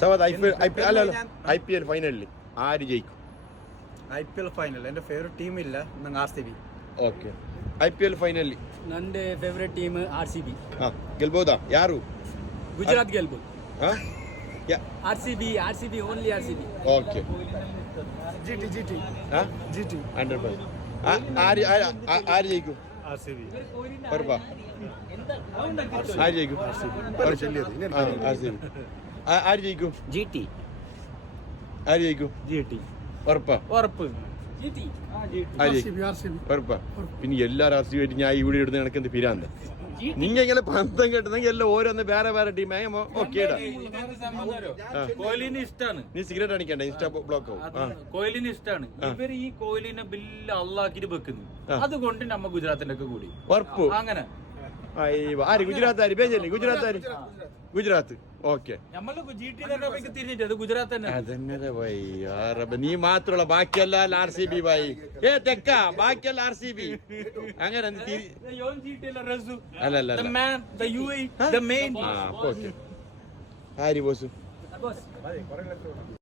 Savad IPL ഫൈനലിൽ ആര് ജയിക്കും? IPL ಫೈನಲ್ എൻ്റെ ಫೇವರೇಟ್ ಟೀಮ್ ಇಲ್ಲ ನಂಗೆ RCB. ಓಕೆ IPL ಫೈನಲ್ ನಂದು ಫೇವರೇಟ್ ಟೀಮ್ RCB. ಗೆಲ್ಬೋದಾ? ಯಾರು? ಗುಜರಾತ್ ಗೆಲ್ಬೋದು. RCB only RCB. Okay GT 100%. ആര് ജയിക്കും? RCB. ഉറപ്പാ? ആര് ജയിക്കും? RCB. ആര് ജയിക്കും? GT. ആര് ജയിക്കും? ഉറപ്പാ? ഉറപ്പ്. ഉറപ്പാ? പിന്നെ എല്ലാരും RCB ആയിട്ട് ഞാൻ ഈ വീഡിയോ എടുത്ത് നടക്കുന്നത് പിരാന്ത. നിങ്ങ ഇങ്ങനെ പന്തം കെട്ടുന്നെങ്കിൽ എല്ലാം ഓരോന്ന് വേറെ വേറെ ടീമായ ഓക്കേടാ. കോഹ്ലിനെ ഇഷ്ടമാണ്. നീ സിഗരറ്റ് അടിക്കണ്ട, ഇൻസ്റ്റാ ബ്ലോക്ക് ആവും. കോഹ്ലിനെ ഇഷ്ടമാണ്. ഇവർ ഈ കോഹ്ലിനെ ബില്ല് അള്ളാക്കിട്ട് വെക്കുന്നു. അതുകൊണ്ട് നമ്മ ഗുജറാത്തിന്റെ ഒക്കെ കൂടി ഉറപ്പ്. അങ്ങനെ ആര്? ഗുജറാത്ത് ആര്? ബേജല്ലേ ഗുജറാത്ത് ആര്? ഗുജറാത്ത്. ഓക്കെ നമ്മള് GT തിരിഞ്ഞിട്ട് അത് ഗുജറാത്ത് തന്നെ. അതന്നെ ഭായി. നീ മാത്രമുള്ള ബാക്കിയെല്ലാം RCB ഭായി. തെക്ക ബാക്കിയെല്ലാം RCB. അങ്ങനെ അല്ലല്ല. ആര് ബോസ്?